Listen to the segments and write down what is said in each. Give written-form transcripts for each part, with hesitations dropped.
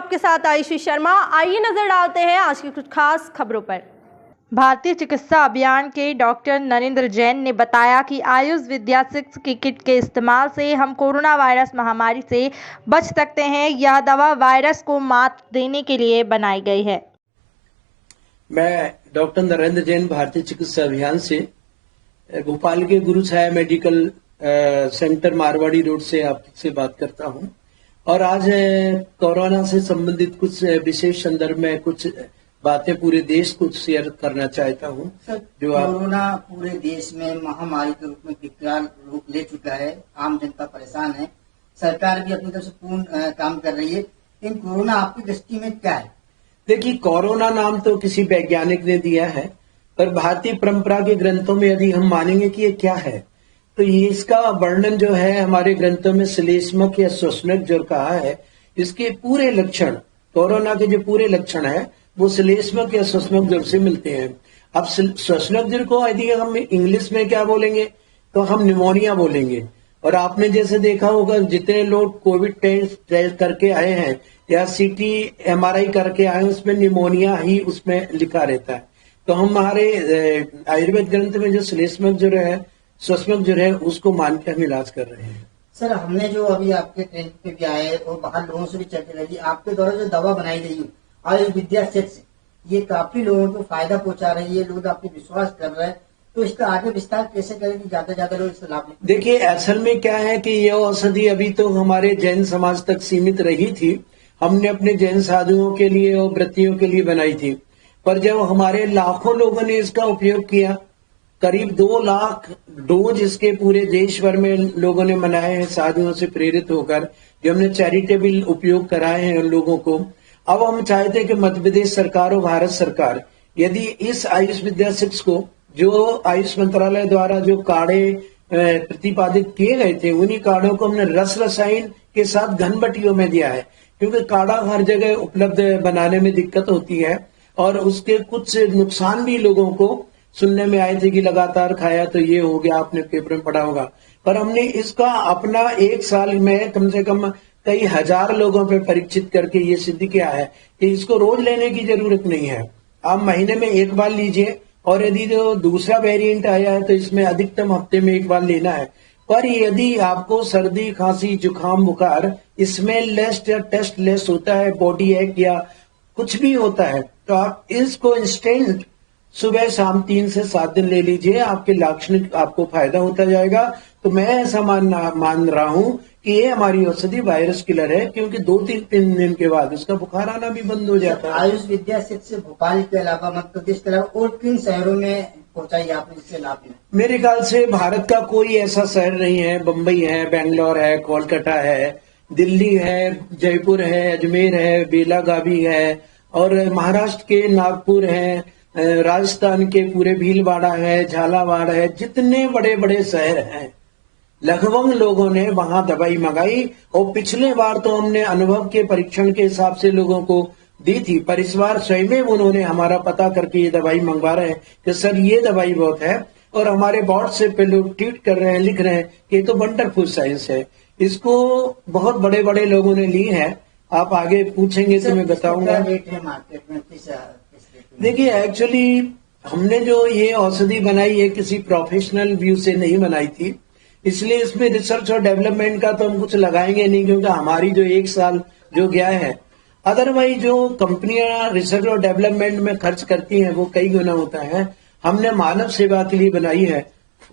आपके साथ आयुषी शर्मा। आइए नजर डालते हैं आज की कुछ खास खबरों पर। भारतीय चिकित्सा अभियान के डॉक्टर नरेंद्र जैन ने बताया कि आयुष विद्या 6 की किट के इस्तेमाल से हम कोरोना वायरस महामारी से बच सकते हैं। यह दवा वायरस को मात देने के लिए बनाई गई है। मैं डॉक्टर नरेंद्र जैन भारतीय चिकित्सा अभियान से भोपाल के गुरु Chhaya medical centre Marwari road से आपसे बात करता हूं और आज कोरोना से संबंधित कुछ विशेष संदर्भ में कुछ बातें पूरे देश को शेयर करना चाहता हूं। जो कोरोना पूरे देश में महामारी के रूप में विकराल रूप ले चुका है, आम जनता परेशान है, सरकार भी अपनी तरफ से पूर्ण काम कर रही है, लेकिन कोरोना आपकी दृष्टि में क्या है? देखिए, कोरोना नाम तो किसी वैज्ञानिक ने दिया है, पर भारतीय परंपरा के ग्रंथों में यदि हम मानेंगे कि ये क्या है तो ये इसका वर्णन जो है हमारे ग्रंथों में श्लेष्मक या श्वसनक जो कहा है, इसके पूरे लक्षण, कोरोना के जो पूरे लक्षण है वो श्लेष्मक या श्वसनक ज्वर से मिलते हैं। अब श्वसनक ज्वर को यदि हम इंग्लिश में क्या बोलेंगे तो हम निमोनिया बोलेंगे। और आपने जैसे देखा होगा जितने लोग कोविड टेस्ट करके आए हैं या सीटी एमआरआई करके आए हैं उसमें निमोनिया ही उसमें लिखा रहता है। तो हमारे आयुर्वेद ग्रंथ में जो श्लेष्मक ज्वर है, श्वसनक ज्वर है, उसको मान के हम इलाज कर रहे हैं। सर, हमने जो अभी आपके ट्रेन पे भी आए और बाहर लोगों से भी चर्चा करी, आपके द्वारा जो दवा बनाई गई है आयुष विद्या 6 से, ये काफी लोगों को फायदा पहुंचा रही है, लोग आप पे विश्वास कर रहे हैं, तो इसका आगे विस्तार कैसे करें कि ज्यादा से ज्यादा लोग इसका लाभ लें? देखिए, असल में क्या है कि ये औषधि अभी तो हमारे जैन समाज तक सीमित रही थी। हमने अपने जैन साधुओं के लिए और व्रतियों के लिए बनाई थी, पर जब हमारे लाखों लोगों ने इसका उपयोग किया, करीब 2 लाख डोज इसके पूरे देश भर में लोगों ने मनाए हैं साधुओं से प्रेरित होकर, जो हमने चैरिटेबल उपयोग कराए हैं लोगों को। अब हम चाहते हैं कि मध्य प्रदेश सरकार और भारत सरकार यदि इस आयुष विद्या 6 को जो आयुष मंत्रालय द्वारा जो काढ़े प्रतिपादित किए गए थे, उन्हीं काढ़ों को हमने रस रसायन के साथ घन बटियों में दिया है, क्योंकि काढ़ा हर जगह उपलब्ध बनाने में दिक्कत होती है और उसके कुछ नुकसान भी लोगों को सुनने में आए थे कि लगातार खाया तो ये हो गया, आपने पेपर में पढ़ा होगा। पर हमने इसका अपना 1 साल में कम से कम कई हजार लोगों पे परीक्षित करके ये सिद्ध किया है कि इसको रोज लेने की जरूरत नहीं है। आप महीने में 1 बार लीजिए और यदि जो दूसरा वेरिएंट आया है तो इसमें अधिकतम हफ्ते में 1 बार लेना है। पर यदि आपको सर्दी, खांसी, जुकाम, बुखार, स्मेल लेस या टेस्ट लेस होता है, बॉडी एक या कुछ भी होता है, तो आप इसको इंस्टेंट सुबह शाम 3 से 7 दिन ले लीजिए, आपके लाक्षणिक आपको फायदा होता जाएगा। तो मैं ऐसा मान रहा हूं कि ये हमारी औषधि वायरस किलर है, क्योंकि 2-3 दिन के बाद उसका बुखार आना भी बंद हो जाता है। आयुष विद्या 6 से भोपाल के अलावा, मध्य प्रदेश के अलावा और किन शहरों में पहुंचाई आपने जिससे लाभ मिला? मेरे ख्याल से भारत का कोई ऐसा शहर नहीं है, बम्बई है, बेंगलोर है, कोलकाता है, दिल्ली है, जयपुर है, अजमेर है, बेलागावी है, और महाराष्ट्र के नागपुर है, राजस्थान के पूरे भीलवाड़ा है, झालावाड़ है, जितने बड़े बड़े शहर हैं लगभग लोगों ने वहां दवाई मंगाई। और पिछले बार तो हमने अनुभव के परीक्षण के हिसाब से लोगों को दी थी, पर इस बार स्वयं उन्होंने हमारा पता करके ये दवाई मंगवा रहे हैं कि सर ये दवाई बहुत है, और हमारे व्हाट्सएप पे लोग ट्वीट कर रहे हैं, लिख रहे हैं कि ये तो वंडरफुल साइंस है। इसको बहुत बड़े बड़े लोगों ने ली है, आप आगे पूछेंगे तो मैं बताऊंगा। रेट है मार्केट में? देखिए, एक्चुअली हमने जो ये औषधि बनाई है किसी प्रोफेशनल व्यू से नहीं बनाई थी, इसलिए इसमें रिसर्च और डेवलपमेंट का तो हम कुछ लगाएंगे नहीं, क्योंकि हमारी जो 1 साल जो गया है, अदरवाइज जो कंपनियां रिसर्च और डेवलपमेंट में खर्च करती हैं वो कई गुना होता है। हमने मानव सेवा के लिए बनाई है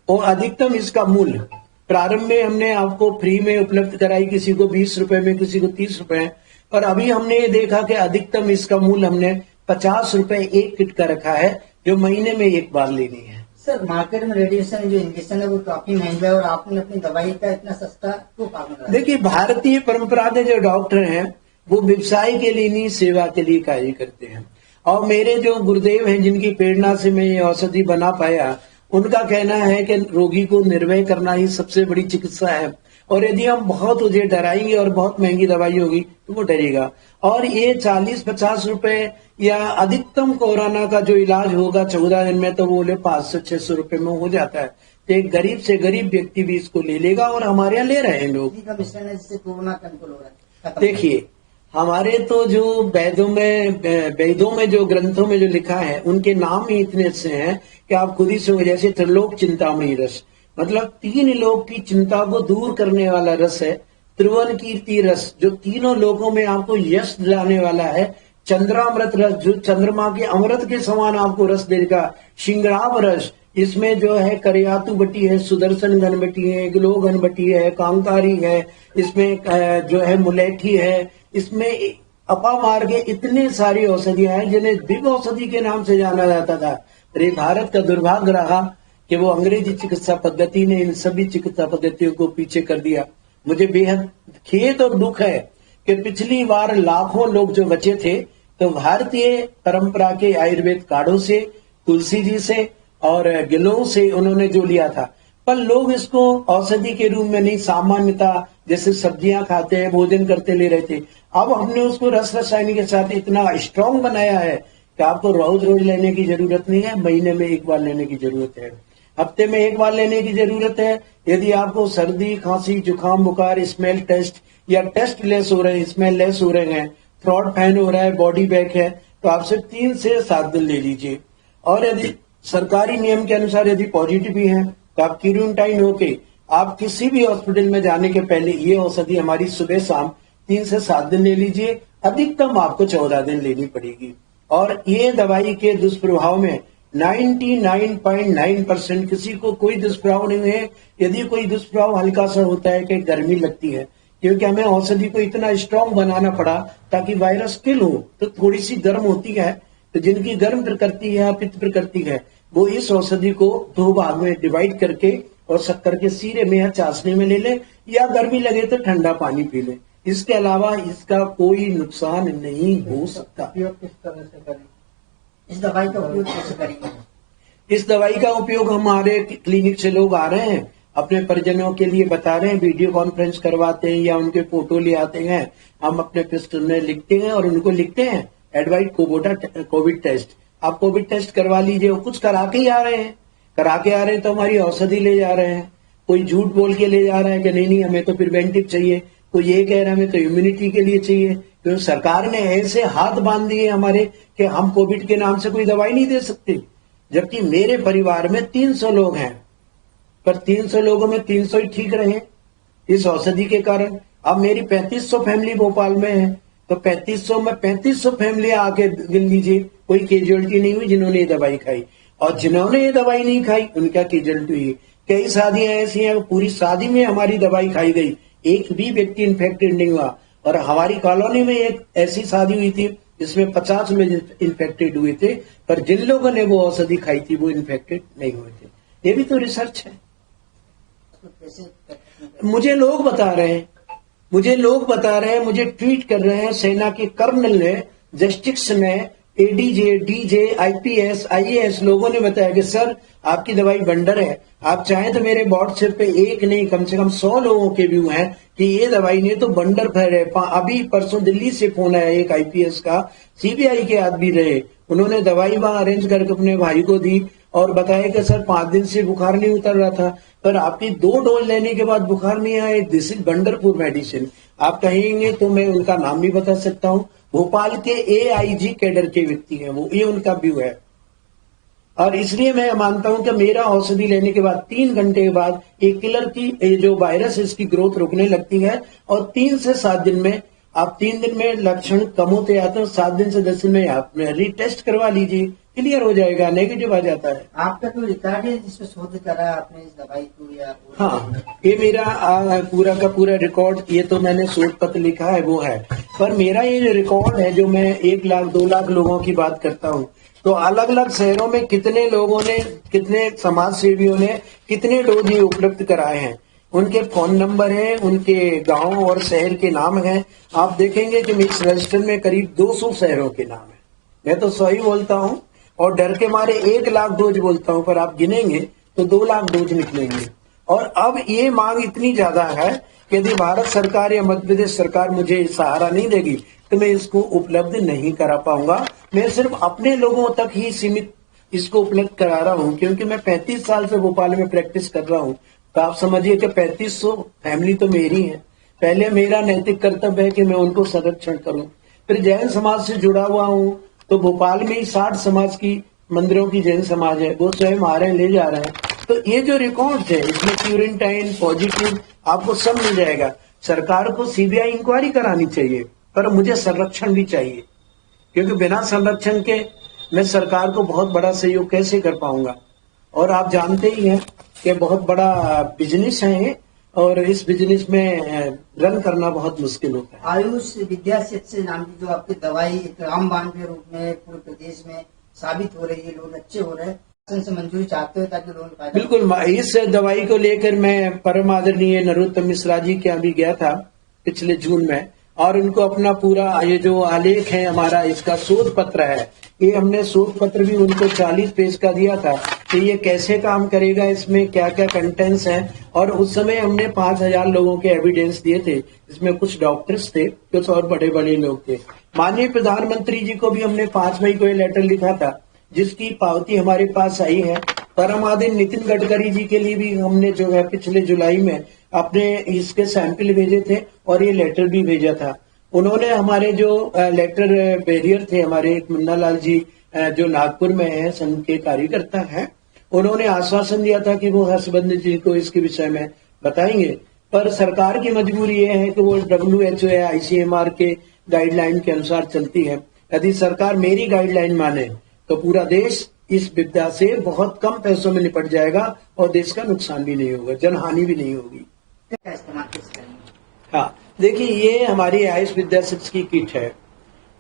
और अधिकतम इसका मूल्य प्रारंभ में हमने आपको फ्री में उपलब्ध कराई, किसी को 20 रुपए में, किसी को 30 रुपए, पर अभी हमने ये देखा कि अधिकतम इसका मूल्य हमने 50 रुपए एक किट का रखा है, जो महीने में 1 बार लेनी है। सर, मार्केट में रेडिएशन जो इंजेक्शन है वो काफी महंगा है और आपने अपनी दवाई का इतना सस्ता क्यों काम कर रहा है? देखिए, भारतीय परंपरा के जो डॉक्टर हैं वो व्यवसाय के लिए नहीं, सेवा के लिए कार्य करते हैं। और मेरे जो गुरुदेव हैं जिनकी प्रेरणा से मैं ये औषधि बना पाया, उनका कहना है कि रोगी को निर्भय करना ही सबसे बड़ी चिकित्सा है, और यदि हम बहुत उसे डराएंगे और बहुत महंगी दवाई होगी तो वो डरेगा। और ये 40-50 रुपए या अधिकतम कोरोना का जो इलाज होगा 14 दिन में, तो वो 500-600 रुपए में हो जाता है। तो एक गरीब से गरीब व्यक्ति भी इसको ले लेगा, और हमारे यहाँ ले रहे हैं लोग। जिससे कोरोना कंट्रोल हो रहा है। देखिए, हमारे तो जो वेदों में जो ग्रंथों में जो लिखा है उनके नाम ही इतने अच्छे हैं कि आप खुद ही सोच, जैसे त्रिलोक चिंतामणि रस, मतलब 3 लोक की चिंता को दूर करने वाला रस है। त्रिभुवन कीर्ति रस, जो तीनों लोकों में आपको यश दिलाने वाला है। चंद्रामृत रस, जो चंद्रमा के अमृत के समान आपको रस देगा। शिंगराव रस, इसमें जो है करयातु बटी है, सुदर्शन घन बटी है, ग्लो घन बटी है, कांतारी है, इसमें जो है मुलेठी है, इसमें अपामार के इतने सारी औषधियां हैं जिन्हें दिव्य औषधि के नाम से जाना जाता था। अरे भारत का दुर्भाग्य रहा कि वो अंग्रेजी चिकित्सा पद्धति ने इन सभी चिकित्सा पद्धतियों को पीछे कर दिया। मुझे बेहद खेद और दुख है कि पिछली बार लाखों लोग जो बचे थे तो भारतीय परंपरा के आयुर्वेद काढ़ों से, तुलसी जी से और गिलों से उन्होंने जो लिया था, पर लोग इसको औषधि के रूप में नहीं, सामान्यता जैसे सब्जियां खाते हैं, भोजन करते ले रहे थे। अब हमने उसको रस रसायन के साथ इतना स्ट्रांग बनाया है कि आपको रोज रोज लेने की जरूरत नहीं है, महीने में एक बार लेने की जरूरत है, हफ्ते में एक बार लेने की जरूरत है। यदि आपको सर्दी, खांसी, जुकाम, बुखार, स्मेल टेस्ट या टेस्ट लेस हो रहे हैं, स्मेल लेस हो रहे हैं, थ्रोट पैन हो रहा है, बॉडी बैक है, तो आप सिर्फ 3 से 7 दिन ले लीजिए। और यदि सरकारी नियम के अनुसार यदि पॉजिटिव भी है तो आप क्वारंटाइन होके आप किसी भी हॉस्पिटल में जाने के पहले ये औषधि हमारी सुबह शाम 3 से 7 दिन ले लीजिए, अधिकतम आपको 14 दिन लेनी पड़ेगी। और ये दवाई के दुष्प्रभाव में 99.9% किसी को कोई दुष्प्रभाव नहीं है। यदि कोई दुष्प्रभाव हल्का सा होता है कि गर्मी लगती है, क्योंकि हमें औषधि को इतना स्ट्रांग बनाना पड़ा ताकि वायरस किल हो, तो थोड़ी सी गर्म होती है। तो जिनकी गर्म प्रकृति है, पित्त प्रकृति है, वो इस औषधि को 2 भाग में डिवाइड करके और शक्कर के सीरे में या चाशनी में ले ले, या गर्मी लगे तो ठंडा पानी पी ले। इसके अलावा इसका कोई नुकसान नहीं हो सकता। उपयोग किस तरह से करें, इस दवाई का उपयोग कैसे करेंगे? इस दवाई का उपयोग हमारे क्लिनिक से लोग आ रहे हैं, अपने परिजनों के लिए बता रहे हैं, वीडियो कॉन्फ्रेंस करवाते हैं या उनके फोटो ले आते हैं, हम अपने पिस्टल में लिखते हैं और उनको लिखते हैं एडवाइड कोविड टेस्ट। आप कोविड टेस्ट करवा लीजिए। वो कुछ करा के ही आ रहे हैं, तो हमारी औषधि ले जा रहे हैं। कोई झूठ बोल के ले जा रहा है कि नहीं हमें तो प्रिवेंटिव चाहिए, कोई ये कह रहा है हमें तो इम्यूनिटी के लिए चाहिए। क्योंकि सरकार ने ऐसे हाथ बांध दिए हमारे कि हम कोविड के नाम से कोई दवाई नहीं दे सकते, जबकि मेरे परिवार में 300 लोग हैं, पर 300 लोगों में 300 ही ठीक रहे इस औषधि के कारण। अब मेरी 3500 फैमिली भोपाल में है, तो 3500 में 3500 फैमिली आके गिन लीजिए, कोई कैजुअलिटी नहीं हुई जिन्होंने ये दवाई खाई। और जिन्होंने ये दवाई नहीं खाई उनका कैजुअलिटी हुई। कई शादियां ऐसी हैं, पूरी शादी में हमारी दवाई खाई गई, एक भी व्यक्ति इन्फेक्टेड नहीं हुआ। और हमारी कॉलोनी में एक ऐसी शादी हुई थी जिसमें 50 में इन्फेक्टेड हुए थे, पर जिन लोगों ने वो औषधि खाई थी वो इन्फेक्टेड नहीं हुए थे। ये भी तो रिसर्च है। मुझे लोग बता रहे हैं, मुझे ट्वीट कर रहे हैं, सेना के कर्नल ने, जस्टिस ने, एडीजे, डीजे, आईपीएस, आईएएस लोगों ने बताया कि सर आपकी दवाई बंडर है, आप चाहें तो मेरे व्हाट्सएप पे एक नहीं कम से कम 100 लोगों के व्यू हैं कि ये दवाई ने तो बंडर फैले। अभी परसों दिल्ली से फोन आया एक आईपीएस का, सीबीआई के आदमी रहे, उन्होंने दवाई वहां अरेंज करके अपने भाई को दी और बताया कि सर 5 दिन से बुखार नहीं उतर रहा था, पर आपकी 2 डोज लेने के बाद बुखार नहीं आए। This is wonderful medicine. आप कहेंगे तो मैं उनका नाम भी बता सकता हूँ, भोपाल के एआईजी कैडर के व्यक्ति हैं वो, ये उनका व्यू है। और इसलिए मैं मानता हूं कि मेरा औषधि लेने के बाद 3 घंटे के बाद एक किलर की जो वायरस है इसकी ग्रोथ रुकने लगती है, और 3 से 7 दिन में, आप 3 दिन में लक्षण कम होते आते हैं, 7 दिन से 10 दिन में आप रीटेस्ट करवा लीजिए, क्लियर हो जाएगा, नेगेटिव आ जाता है। आपका कोई रिकॉर्ड है जिसमें शोध करा आपने इस दवाई को? या हाँ, ये मेरा पूरा का पूरा रिकॉर्ड, ये तो मैंने शोध पत्र लिखा है वो है, पर मेरा ये जो रिकॉर्ड है, जो मैं 1 लाख 2 लाख लोगों की बात करता हूँ, तो अलग अलग शहरों में कितने लोगों ने, कितने समाज सेवियों ने कितने डोज ये उपलब्ध कराए हैं, उनके फोन नंबर हैं, उनके गांव और शहर के नाम हैं। आप देखेंगे कि इस रजिस्टर में करीब 200 शहरों के नाम है। मैं तो 100 ही बोलता हूँ और डर के मारे 1 लाख डोज बोलता हूँ, पर आप गिनेंगे तो 2 लाख डोज निकलेंगे। और अब ये मांग इतनी ज्यादा है कि यदि भारत सरकार या मध्य प्रदेश सरकार मुझे सहारा नहीं देगी तो मैं इसको उपलब्ध नहीं करा पाऊंगा। मैं सिर्फ अपने लोगों तक ही सीमित इसको उपलब्ध करा रहा हूं, क्योंकि मैं 35 साल से भोपाल में प्रैक्टिस कर रहा हूं। तो आप समझिए कि 3500 फैमिली तो मेरी है, पहले मेरा नैतिक कर्तव्य है कि मैं उनको संरक्षण करूं। फिर जैन समाज से जुड़ा हुआ हूं, तो भोपाल में ही 60 समाज की मंदिरों की जैन समाज है, वो स्वयं आ रहे हैं, ले जा रहे हैं। तो ये जो रिकॉर्ड है इसमें क्यूरेंटाइन पॉजिटिव आपको सब मिल जाएगा। सरकार को सीबीआई इंक्वायरी करानी चाहिए, पर मुझे संरक्षण भी चाहिए, क्योंकि बिना संरक्षण के मैं सरकार को बहुत बड़ा सहयोग कैसे कर पाऊंगा। और आप जानते ही हैं कि बहुत बड़ा बिजनेस है और इस बिजनेस में रन करना बहुत मुश्किल होता है। आयुष विद्या से नाम की जो आपकी दवाई एक रामबाण के रूप में पूरे प्रदेश में साबित हो रही है, लोग अच्छे हो रहे हैं, शासन से मंजूरी चाहते हो ताकि लोगों को फायदा। बिल्कुल, इस दवाई को लेकर मैं परम आदरणीय नरोत्तम मिश्रा जी के यहाँ भी गया था पिछले जून में, और उनको अपना पूरा ये जो आलेख है हमारा, इसका शोध पत्र है, ये हमने शोध पत्र भी उनको 40 पेज का दिया था कि ये कैसे काम करेगा, इसमें क्या क्या कंटेंट्स हैं। और उस समय हमने 5000 लोगों के एविडेंस दिए थे, इसमें कुछ डॉक्टर्स थे, कुछ और बड़े बड़े लोग थे। माननीय प्रधानमंत्री जी को भी हमने 5 मई को ये लेटर लिखा था, जिसकी पावती हमारे पास आई है। परम आदरणीय नितिन गडकरी जी के लिए भी हमने जो है पिछले जुलाई में अपने इसके सैंपल भेजे थे और ये लेटर भी भेजा था। उन्होंने हमारे जो लेटर बैरियर थे, हमारे एक मुन्ना लाल जी जो नागपुर में है, संघ के कार्यकर्ता हैं, उन्होंने आश्वासन दिया था कि वो हर्षवर्धन जी को इसके विषय में बताएंगे। पर सरकार की मजबूरी ये है कि वो WHO या ICMR के गाइडलाइन के अनुसार चलती है। यदि सरकार मेरी गाइडलाइन माने तो पूरा देश इस विद्या से बहुत कम पैसों में निपट जाएगा और देश का नुकसान भी नहीं होगा, जनहानि भी नहीं होगी। क्या इस्तेमाल कैसे करेंगे? हाँ, देखिए, ये हमारी आयुष विद्या 6 की किट है।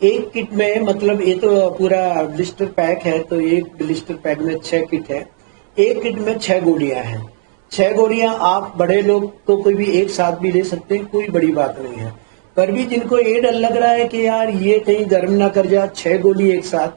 एक किट में मतलब ये तो पूरा ब्लिस्टर पैक है, तो एक ब्लिस्टर पैक में 6 किट है। एक किट में 6 गोलियां हैं। 6 गोलियां आप बड़े लोग तो कोई भी एक साथ भी ले सकते हैं, कोई बड़ी बात नहीं है। पर भी जिनको ये डर लग रहा है कि यार ये कहीं गर्म ना कर जाए 6 गोली एक साथ,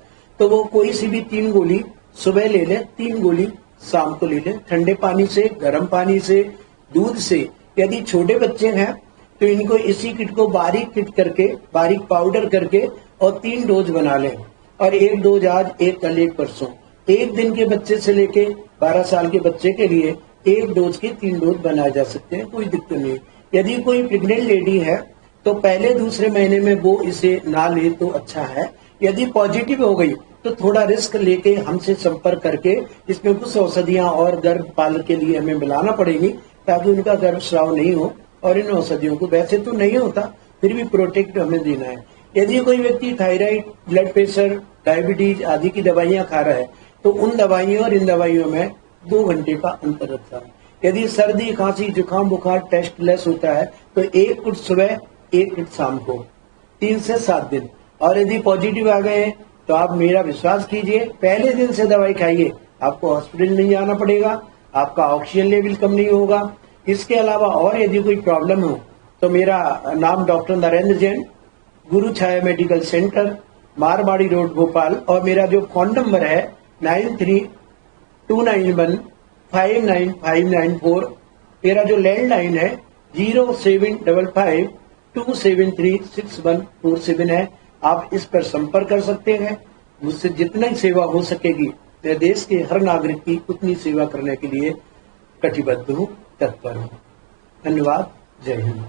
तो वो कोई सी भी 3 गोली सुबह ले ले, 3 गोली शाम को ले ले, ठंडे पानी से, गर्म पानी से, दूध से। यदि छोटे बच्चे हैं तो इनको इसी किट को बारीक किट करके, बारीक पाउडर करके और 3 डोज बना लें, और 1 डोज आज, 1 कल, 1 परसों। 1 दिन के बच्चे से लेके 12 साल के बच्चे के लिए 1 डोज के 3 डोज बनाए जा सकते हैं, कोई दिक्कत नहीं। यदि कोई प्रेग्नेंट लेडी है तो पहले दूसरे महीने में वो इसे ना ले तो अच्छा है। यदि पॉजिटिव हो गई तो थोड़ा रिस्क लेके हमसे संपर्क करके इसमें कुछ औषधियां और गर्भपाल के लिए हमें मिलाना पड़ेगी, ताकि उनका गर्भस्राव नहीं हो। और इन औषधियों को वैसे तो नहीं होता, फिर भी प्रोटेक्ट हमें देना है। यदि कोई व्यक्ति थायराइड, ब्लड प्रेशर, डायबिटीज आदि की दवाइयां खा रहा है तो उन दवाइयों और इन दवाइयों में 2 घंटे का अंतर रखता है। यदि सर्दी, खांसी, जुकाम, बुखार टेस्ट लेस होता है तो 1 किट सुबह, 1 किट शाम को, 3 से 7 दिन। और यदि पॉजिटिव आ गए तो आप मेरा विश्वास कीजिए, पहले दिन से दवाई खाइए, आपको हॉस्पिटल नहीं जाना पड़ेगा, आपका ऑक्सीजन लेवल कम नहीं होगा। इसके अलावा और यदि कोई प्रॉब्लम हो तो मेरा नाम doctor Narendra Jain, Guru Chhaya medical centre, Marwari road, Bhopal, और मेरा जो फोन नंबर है 9329159594। मेरा जो लैंडलाइन है 0755273647 है। आप इस पर संपर्क कर सकते हैं। मुझसे जितनी सेवा हो सकेगी मैं देश के हर नागरिक की उतनी सेवा करने के लिए कटिबद्ध हूँ, तत्पर हूँ। धन्यवाद। जय हिंद।